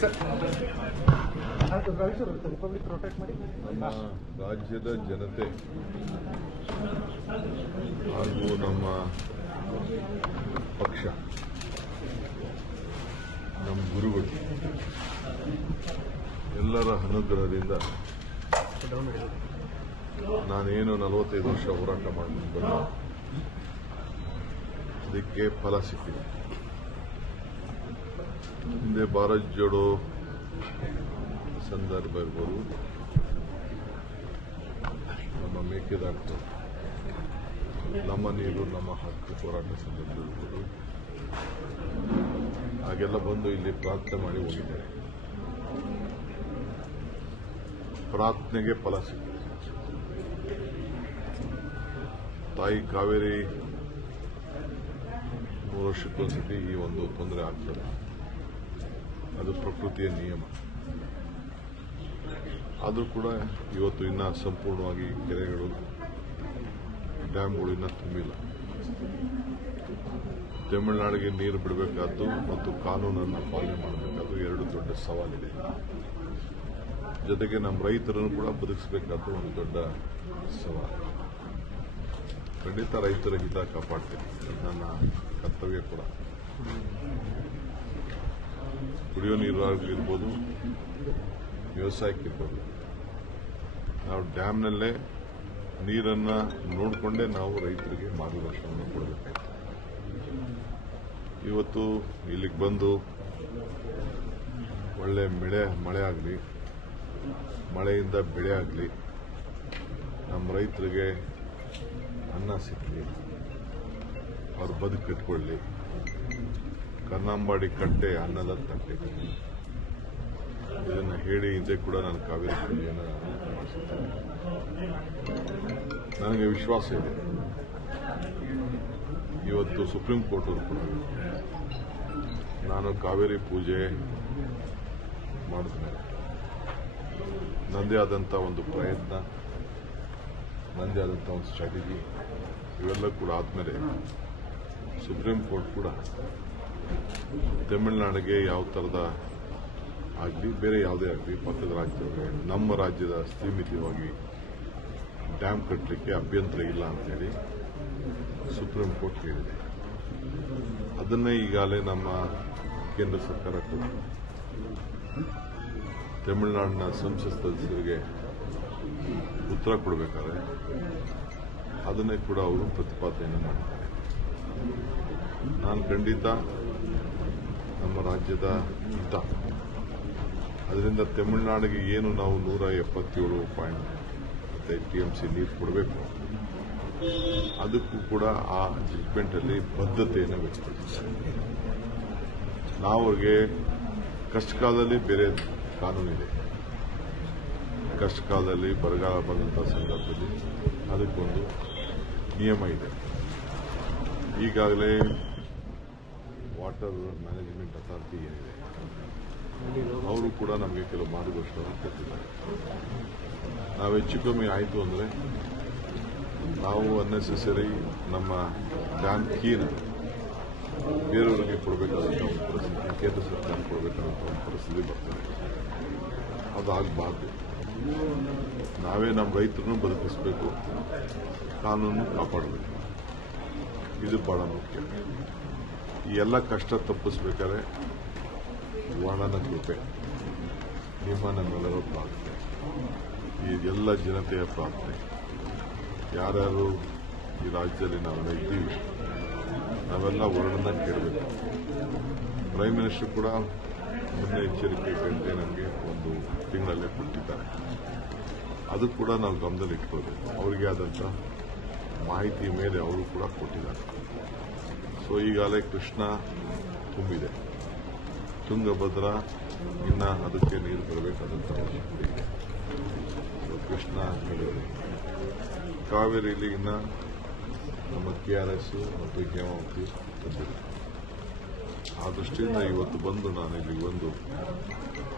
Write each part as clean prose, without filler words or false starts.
ನಮ್ಮ ರಾಜ್ಯದ ಜನತೆ ಹಾಗೂ ನಮ್ಮ ಪಕ್ಷ, ನಮ್ಮ ಗುರುಗಳು ಎಲ್ಲರ ಅನುಗ್ರಹದಿಂದ ನಾನೇನು 45 ವರ್ಷ ಹೋರಾಟ ಮಾಡಿಕೊಂಡು ಬಂದ ಅದಕ್ಕೆ ಫಲ ಸಿಕ್ಕಿದೆ. ಹಿಂದೆ ಭಾರತ್ ಜೋಡೋ ಸಂದರ್ಭ ಇರ್ಬೋದು, ನಮ್ಮ ಮೇಕೆದಾಟು, ನಮ್ಮ ನೀರು ನಮ್ಮ ಹಕ್ಕು ಹೋರಾಟ ಸಂದರ್ಭ ಇರ್ಬೋದು, ಹಾಗೆಲ್ಲ ಬಂದು ಇಲ್ಲಿ ಪ್ರಾರ್ಥನೆ ಮಾಡಿ ಹೋಗಿದ್ದಾರೆ. ಪ್ರಾರ್ಥನೆಗೆ ಫಲ ಸಿಕ್ಕಿದೆ. ತಾಯಿ ಕಾವೇರಿ 3 ವರ್ಷಕ್ಕೊಂದ್ಸತಿ ಈ ಒಂದು ತೊಂದರೆ ಆಗ್ತದೆ. ಅದು ಪ್ರಕೃತಿಯ ನಿಯಮ. ಆದರೂ ಕೂಡ ಇವತ್ತು ಇನ್ನೂ ಸಂಪೂರ್ಣವಾಗಿ ಕೆರೆಗಳು, ಡ್ಯಾಮ್ಗಳು ಇನ್ನೂ ತುಂಬಿಲ್ಲ. ತಮಿಳುನಾಡಿಗೆ ನೀರು ಬಿಡಬೇಕಾದ್ದು ಮತ್ತು ಕಾನೂನನ್ನು ಪಾಲನೆ ಮಾಡಬೇಕಾದ್ದು 2 ದೊಡ್ಡ ಸವಾಲಿದೆ. ಜೊತೆಗೆ ನಮ್ಮ ರೈತರನ್ನು ಕೂಡ ಬದುಕಿಸಬೇಕಾದ್ದು ಒಂದು ದೊಡ್ಡ ಸವಾಲು. ಖಂಡಿತ ರೈತರ ಹಿತ ಕಾಪಾಡ್ತೇನೆ, ನನ್ನ ಕರ್ತವ್ಯ ಕೂಡ. ಕುಡಿಯೋ ನೀರಾಗಿರ್ಬೋದು, ವ್ಯವಸಾಯಕ್ಕಿರ್ಬೋದು, ನಾವು ಡ್ಯಾಮ್ನಲ್ಲೇ ನೀರನ್ನು ನೋಡಿಕೊಂಡೇ ನಾವು ರೈತರಿಗೆ ಮಾರ್ಗದರ್ಶನವನ್ನು ಕೊಡಬೇಕಾಯ್ತು. ಇವತ್ತು ಇಲ್ಲಿಗೆ ಬಂದು ಒಳ್ಳೆ ಮಳೆ ಆಗಲಿ, ಮಳೆಯಿಂದ ಬೆಳೆ ಆಗಲಿ, ನಮ್ಮ ರೈತರಿಗೆ ಅನ್ನ ಸಿಕ್ಕಲಿ, ಅವ್ರ ಬದುಕು ಕಟ್ಕೊಳ್ಳಿ, ಕನ್ನಂಬಾಡಿ ಕಟ್ಟೆ ಅನ್ನದ ತಟ್ಟೆ, ಇದನ್ನು ಹೇಳಿ ಹಿಂದೆ ಕೂಡ ನಾನು ಕಾವೇರಿ ಪೂಜೆಯನ್ನು ಮಾಡಿಸಿದ್ದೇನೆ. ನನಗೆ ವಿಶ್ವಾಸ ಇದೆ, ಇವತ್ತು ಸುಪ್ರೀಂ ಕೋರ್ಟ್ ಅವರು ಕೂಡ ನಾನು ಕಾವೇರಿ ಪೂಜೆ ಮಾಡಿದ್ಮೇಲೆ ನನ್ನದೇ ಆದಂಥ ಒಂದು ಪ್ರಯತ್ನ, ನನ್ನದೇ ಆದಂಥ ಒಂದು ಸ್ಟ್ರಾಟಜಿ ಇವೆಲ್ಲ ಕೂಡ ಆದಮೇಲೆ ಸುಪ್ರೀಂ ಕೋರ್ಟ್ ಕೂಡ ತಮಿಳುನಾಡಿಗೆ ಯಾವ ಥರದ ಆಗಲಿ, ಬೇರೆ ಯಾವುದೇ ಆಗಲಿ, ಪಕ್ಕದ ರಾಜ್ಯದವರಿಗೆ ನಮ್ಮ ರಾಜ್ಯದ ಸೀಮಿತವಾಗಿ ಡ್ಯಾಮ್ ಕಟ್ಟಲಿಕ್ಕೆ ಅಭ್ಯಂತರ ಇಲ್ಲ ಅಂತೇಳಿ ಸುಪ್ರೀಂ ಕೋರ್ಟ್ ಹೇಳಿದೆ. ಅದನ್ನೇ ಈಗಾಗಲೇ ನಮ್ಮ ಕೇಂದ್ರ ಸರ್ಕಾರ ಕೊಟ್ಟು ತಮಿಳುನಾಡಿನ ಸಂಸತ್ ಸದಸ್ಯರಿಗೆ ಉತ್ತರ ಕೊಡಬೇಕಾದ್ರೆ ಅದನ್ನೇ ಕೂಡ ಅವರು ಪ್ರತಿಪಾದನೆಯನ್ನು ಮಾಡಿದ್ದಾರೆ. ನಾನು ಖಂಡಿತ ನಮ್ಮ ರಾಜ್ಯದ ಹಿತ, ಅದರಿಂದ ತಮಿಳುನಾಡಿಗೆ ಏನು ನಾವು 177.5 TMC ನೀರು ಕೊಡಬೇಕು, ಅದಕ್ಕೂ ಕೂಡ ಆ ಜಡ್ಜ್ಮೆಂಟಲ್ಲಿ ಬದ್ಧತೆಯನ್ನು ವ್ಯಕ್ತಪಡಿಸಿದ್ದಾರೆ. ನಾವು ಅವ್ರಿಗೆ ಕಷ್ಟಕಾಲದಲ್ಲಿ ಬೇರೆ ಕಾನೂನಿದೆ, ಕಷ್ಟಕಾಲದಲ್ಲಿ ಬರಗಾಲ ಬಂದಂಥ ಸಂದರ್ಭದಲ್ಲಿ ಅದಕ್ಕೊಂದು ನಿಯಮ ಇದೆ. ಈಗಾಗಲೇ ವಾಟರ್ ಮ್ಯಾನೇಜ್ಮೆಂಟ್ ಅಥಾರಿಟಿ ಏನಿದೆ ಅವರು ಕೂಡ ನಮಗೆ ಕೆಲವು ಮಾರ್ಗದರ್ಶನವನ್ನು ಕೊಟ್ಟಿದ್ದಾರೆ. ನಾವು ಹೆಚ್ಚು ಕಮ್ಮಿ ಆಯಿತು ಅಂದರೆ ನಾವು ಅನ್ನೆಸೆಸರಿ ನಮ್ಮ ಡ್ಯಾಮ್ ಕೀನ ಬೇರೆಯವರಿಗೆ ಕೊಡಬೇಕಾದಂಥ ಒಂದು ಪರಿಸ್ಥಿತಿ, ಕೇಂದ್ರ ಸರ್ಕಾರ ಕೊಡಬೇಕಾದಂಥ ಒಂದು ಪರಿಸ್ಥಿತಿ ಬರ್ತದೆ. ಅದು ಆಗಬಾರ್ದು. ನಾವೇ ನಮ್ಮ ರೈತರನ್ನು ಬದುಕಿಸಬೇಕು, ಕಾನೂನು ಕಾಪಾಡಬೇಕು. ಇದು ಬಹಳ ಮುಖ್ಯ. ಈ ಎಲ್ಲ ಕಷ್ಟ ತಪ್ಪಿಸ್ಬೇಕಾದ್ರೆ ವರ್ಣನ ಕೃಪೆ, ನಿಮ್ಮ ನಮ್ಮೆಲ್ಲರ ಪ್ರಾರ್ಥನೆ, ಈ ಎಲ್ಲ ಜನತೆಯ ಪ್ರಾರ್ಥನೆ, ಯಾರ್ಯಾರು ಈ ರಾಜ್ಯದಲ್ಲಿ ನಾವೆಲ್ಲ ಇದ್ದೀವಿ ನಾವೆಲ್ಲ ವರ್ಣನ ಕೇಳಬೇಕು. ಪ್ರೈಮ್ ಮಿನಿಸ್ಟರ್ ಕೂಡ ಮುನ್ನೆಚ್ಚರಿಕೆ ಗಂಟೆ ನಮಗೆ ಒಂದು ತಿಂಗಳಲ್ಲೇ ಕೊಟ್ಟಿದ್ದಾರೆ. ಅದು ಕೂಡ ನಾವು ಗಮನದಲ್ಲಿ ಇಟ್ಕೊಳ್ಬೇಕು. ಅವರಿಗೆ ಆದಂಥ ಮಾಹಿತಿ ಮೇಲೆ ಅವರು ಕೂಡ ಕೊಟ್ಟಿದ್ದಾರೆ. ಸೊ ಈಗಾಗಲೇ ಕೃಷ್ಣ ತುಂಬಿದೆ, ತುಂಗಭದ್ರಾ ಇನ್ನು ಅದಕ್ಕೆ ನೀರು ಬರಬೇಕಾದಂಥ ಅವಶ್ಯಕತೆ ಇದೆ. ಕೃಷ್ಣ ಹೇಳಿದೆ, ಕಾವೇರಿಯಲ್ಲಿ ಇನ್ನು ನಮ್ಮ KRS ಮತ್ತು ಹೇಮಾವತಿ ಬಂದಿದೆ. ಆ ದೃಷ್ಟಿಯಿಂದ ಇವತ್ತು ಬಂದು ನಾನು ಇಲ್ಲಿ ಒಂದು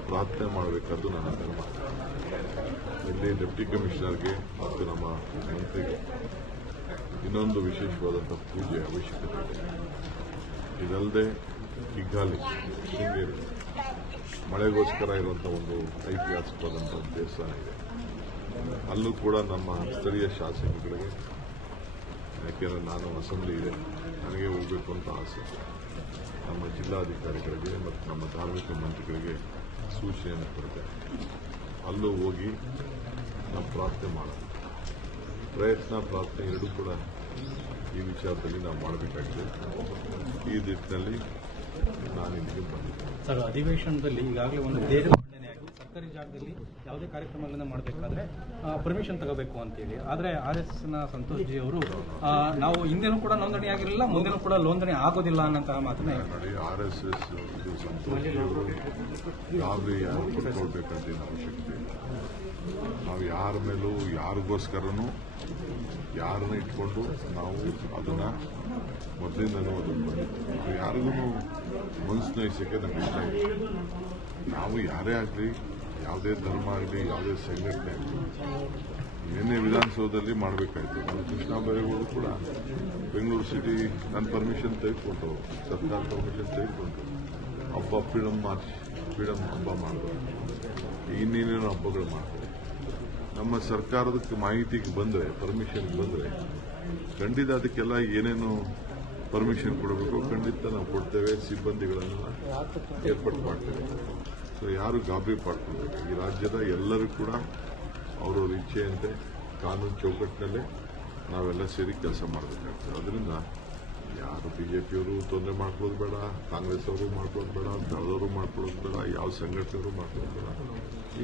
ಪ್ರಾರ್ಥನೆ ಮಾಡಬೇಕಾದ್ದು ನನ್ನ ಧರ್ಮ. ಇಲ್ಲಿ ಡೆಪ್ಟಿ ಕಮಿಷನರ್ಗೆ ಮತ್ತು ನಮ್ಮ ಮಂತ್ರಿಗೆ ಇನ್ನೊಂದು ವಿಶೇಷವಾದಂಥ ಪೂಜೆ ಅವಶ್ಯಕತೆ ಇದೆ. ಇದಲ್ಲದೆ ಕಿಗ್ಗಾಲಿ, ಶೃಂಗೇರಿ ಮಳೆಗೋಸ್ಕರ ಇರುವಂಥ ಒಂದು ಐತಿಹಾಸಿಕವಾದಂಥ ಒಂದು ದೇವಸ್ಥಾನ ಇದೆ. ಅಲ್ಲೂ ಕೂಡ ನಮ್ಮ ಸ್ಥಳೀಯ ಶಾಸಕರಿಗೆ, ಯಾಕೆಂದರೆ ನಾನು ಅಸೆಂಬ್ಲಿ ಇದೆ, ನನಗೆ ಹೋಗಬೇಕು ಅಂತ ಆಸೆ, ನಮ್ಮ ಜಿಲ್ಲಾಧಿಕಾರಿಗಳಿಗೆ ಮತ್ತು ನಮ್ಮ ಧಾರ್ಮಿಕ ಮಂತ್ರಿಗಳಿಗೆ ಸೂಚನೆಯನ್ನು ಕೊಡ್ತೇನೆ. ಅಲ್ಲೂ ಹೋಗಿ ನಾವು ಪ್ರಾರ್ಥನೆ ಮಾಡೋಣ. ಪ್ರಾರ್ಥನೆ ಎರಡೂ ಕೂಡ ಈ ವಿಚಾರದಲ್ಲಿ ನಾವು ಮಾಡಬೇಕಾಗಿದೆ. ಈ ನಿಟ್ಟಿನಲ್ಲಿ ನಾನು ಇಲ್ಲಿಗೆ ಬಂದಿದ್ದೇನೆ. ಸರ್, ಅಧಿವೇಶನದಲ್ಲಿ ಈಗಾಗಲೇ ಒಂದು ದೇಹ ಮಂಡನೆಯಾಗಿ ಸರ್ಕಾರಿ ಜಾಗದಲ್ಲಿ ಯಾವುದೇ ಕಾರ್ಯಕ್ರಮಗಳನ್ನು ಮಾಡಬೇಕಾದ್ರೆ ಪರ್ಮಿಷನ್ ತಗೋಬೇಕು ಅಂತೇಳಿ, ಆದರೆ RSSನ ಸಂತೋಷ್ ಜಿ ಅವರು ನಾವು ಹಿಂದೆನೂ ಕೂಡ ನೋಂದಣಿ ಆಗಿರಲಿಲ್ಲ, ಮುಂದೆನೂ ಕೂಡ ನೋಂದಣಿ ಆಗೋದಿಲ್ಲ ಅನ್ನೋಂತಹ ಮಾತನ್ನ ನೋಡಿ. RSS ಇದು ಸಂತೋಷ್ ಜಿ ಅವರು ಯಾವುದೇ ಯಾರು ಕೊಟ್ಕೊಳ್ಬೇಕಂತ ಏನು ಅವಶ್ಯಕತೆ ಇಲ್ಲ. ನಾವು ಯಾರ ಮೇಲೂ ಯಾರಿಗೋಸ್ಕರನೂ ಯಾರನ್ನ ಇಟ್ಕೊಂಡು ನಾವು ಅದನ್ನ ಮೊದಲಿಂದನೂ ಅದನ್ನು ಬಂದಿತ್ತು. ನಾವು ಯಾರಿಗೂ ಮನಸ್ಸು ನೋಯಿಸೋಕ್ಕೆ ನಮ್ಗೆ ಇಷ್ಟ ಇಲ್ಲ. ನಾವು ಯಾರೇ ಆಗಲಿ, ಯಾವುದೇ ಧರ್ಮ ಆಗಲಿ, ಯಾವುದೇ ಸಂಘಟನೆ ಆಗಲಿ, ನಿನ್ನೆ ವಿಧಾನಸೌಧದಲ್ಲಿ ಮಾಡಬೇಕಾಯ್ತು. ನಾನು ಕೃಷ್ಣ ಬೈರೇಗೌಡರು ಕೂಡ ಬೆಂಗಳೂರು ಸಿಟಿ ನನ್ನ ಪರ್ಮಿಷನ್ ತೆಗೆದುಕೊಂಡು, ಸರ್ಕಾರ ಪರ್ಮಿಷನ್ ತೆಗೆದುಕೊಂಡು ಹಬ್ಬ ಫ್ರೀಡಮ್ ಹಬ್ಬ ಮಾಡಿದ್ರು. ಇನ್ನೇನೇನು ಹಬ್ಬಗಳು ಮಾಡ್ತಾರೆ. ನಮ್ಮ ಸರ್ಕಾರದಕ್ಕೆ ಮಾಹಿತಿಗೆ ಬಂದರೆ, ಪರ್ಮಿಷನ್ಗೆ ಬಂದರೆ ಖಂಡಿತ ಅದಕ್ಕೆಲ್ಲ ಏನೇನು ಪರ್ಮಿಷನ್ ಕೊಡಬೇಕು ಖಂಡಿತ ನಾವು ಕೊಡ್ತೇವೆ. ಸಿಬ್ಬಂದಿಗಳನ್ನು ಏರ್ಪಾಡು ಮಾಡ್ತೇವೆ. ಸೊ ಯಾರು ಗಾಬರಿ ಪಡ್ಕೊಳ್ಬೇಕು. ಈ ರಾಜ್ಯದ ಎಲ್ಲರೂ ಕೂಡ ಅವರವ್ರ ಇಚ್ಛೆಯಂತೆ ಕಾನೂನು ಚೌಕಟ್ಟಿನಲ್ಲೇ ನಾವೆಲ್ಲ ಸೇರಿ ಕೆಲಸ ಮಾಡಬೇಕಾಗ್ತದೆ. ಅದರಿಂದ ಯಾರು ಬಿಜೆಪಿಯವರು ತೊಂದರೆ ಮಾಡ್ಕೊಳ್ಳೋದು ಬೇಡ, ಕಾಂಗ್ರೆಸ್ ಅವರು ಮಾಡ್ಕೊಳ್ಳೋದು ಬೇಡ, ದಳದವರು ಮಾಡ್ಕೊಳ್ಳೋದು ಬೇಡ, ಯಾವ ಸಂಘಟನೆಯವರು ಮಾಡ್ಕೊಳ್ಳೋದು ಬೇಡ.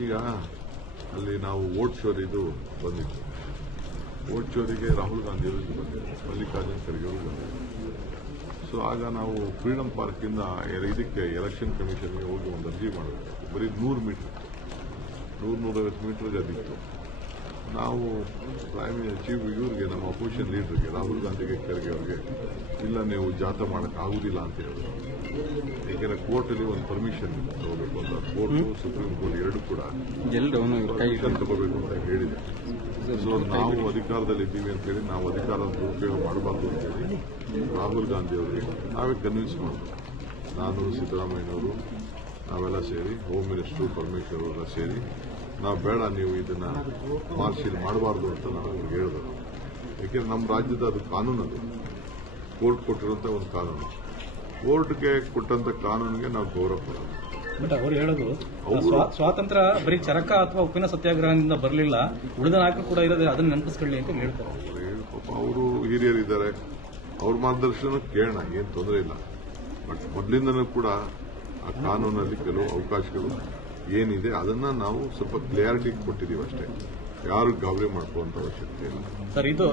ಈಗ ಅಲ್ಲಿ ನಾವು ವೋಟ್ ಚೋರಿದು ಬಂದಿತ್ತು. ವೋಟ್ ಚೋರಿಗೆ ರಾಹುಲ್ ಗಾಂಧಿ ಅವರು ಬಂದಿದ್ದಾರೆ, ಮಲ್ಲಿಕಾರ್ಜುನ್ ಖರ್ಗೆ ಅವರು ಬಂದಿದ್ದಾರೆ. ಸೊ ಆಗ ನಾವು ಫ್ರೀಡಂ ಪಾರ್ಕಿಂದ ಇದಕ್ಕೆ ಎಲೆಕ್ಷನ್ ಕಮಿಷನ್ಗೆ ಹೋಗಿ ಒಂದು ಅರ್ಜಿ ಮಾಡಬೇಕು. ಬರೀ 100 ಮೀಟರ್, 100-150 ಮೀಟರ್ಗೆ ಅದಿತ್ತು. ನಾವು ಚೀಫ್ ಇವ್ರಿಗೆ, ನಮ್ಮ ಅಪೋಸಿಷನ್ ಲೀಡರ್ಗೆ, ರಾಹುಲ್ ಗಾಂಧಿಗೆ, ಖರ್ಗೆ ಅವ್ರಿಗೆ, ಇಲ್ಲ ನೀವು ಜಾಥಾ ಮಾಡೋಕ್ಕೆ ಆಗುದಿಲ್ಲ ಅಂತ ಹೇಳಿದ್ರು. ಏಕೆಂದರೆ ಕೋರ್ಟಲ್ಲಿ ಒಂದು ಪರ್ಮಿಷನ್ ತಗೋಬೇಕು ಅಂತ, ಕೋರ್ಟು ಸುಪ್ರೀಂ ಕೋರ್ಟ್ ಎರಡು ಕೂಡ ಪರ್ಮಿಷನ್ ತಗೋಬೇಕು ಅಂತ ಹೇಳಿದೆ. ಸೊ ನಾವು ಅಧಿಕಾರದಲ್ಲಿದ್ದೀವಿ ಅಂತೇಳಿ ನಾವು ಅಧಿಕಾರದ ದುರುಪಯೋಗ ಮಾಡಬಾರ್ದು ಅಂತೇಳಿ ರಾಹುಲ್ ಗಾಂಧಿ ಅವರಿಗೆ ನಾವೇ ಕನ್ವಿನ್ಸ್ ಮಾಡಿದ್ವಿ. ನಾನು, ಸಿದ್ದರಾಮಯ್ಯನವರು, ನಾವೆಲ್ಲ ಸೇರಿ, ಹೋಮ್ ಮಿನಿಸ್ಟರ್ ಪರಮೇಶ್ವರ್ ಅವರೆಲ್ಲ ಸೇರಿ, ನಾವು ಬೇಡ, ನೀವು ಇದನ್ನ ಮಾರ್ಷಲ್ ಮಾಡಬಾರ್ದು ಅಂತ ನಾವು ಅವ್ರಿಗೆ ಹೇಳಿದ್ರು. ಏಕೆಂದರೆ ನಮ್ಮ ರಾಜ್ಯದ ಅದು ಕಾನೂನು, ಅದು ಕೋರ್ಟ್ ಕೊಟ್ಟಿರುವಂಥ ಒಂದು ಕಾನೂನು. ಕೋರ್ಟ್ಗೆ ಕೊಟ್ಟಂತ ಕಾನೂನಿಗೆ ನಾವು ಗೌರವ ಕೊಡೋದು. ಬಟ್ ಅವರು ಹೇಳೋದು ಸ್ವಾತಂತ್ರ್ಯ ಬರೀ ಚರಕ ಅಥವಾ ಉಪ್ಪಿನ ಸತ್ಯಾಗ್ರಹದಿಂದ ಬರಲಿಲ್ಲ, ಉಳಿದ ನಾಯಕರು ಕೂಡ ಇರೋದೇ, ಅದನ್ನ ನೆನಪಿಸ್ಕೊಳ್ಳಿ ಅಂತ ಹೇಳ್ತಾರೆ. ಪಾಪ ಅವರು ಹಿರಿಯರಿದ್ದಾರೆ, ಅವ್ರ ಮಾರ್ಗದರ್ಶನ ಕೇಳೋಣ, ಏನು ತೊಂದರೆ ಇಲ್ಲ. ಬಟ್ ಮೊದಲಿಂದನೂ ಕೂಡ ಆ ಕಾನೂನಲ್ಲಿ ಕೆಲವು ಅವಕಾಶಗಳು ಏನಿದೆ ಅದನ್ನ ನಾವು ಸ್ವಲ್ಪ ಕ್ಲಿಯಾರಿಟಿ ಕೊಟ್ಟಿದ್ದೀವಿ ಅಷ್ಟೇ. ಯಾರು ಗಾಬರಿ ಮಾಡ್ಕೊಳ್ಳುವಂತ ಅವಶ್ಯಕತೆ ಇಲ್ಲ. ಸರ್, ಇದು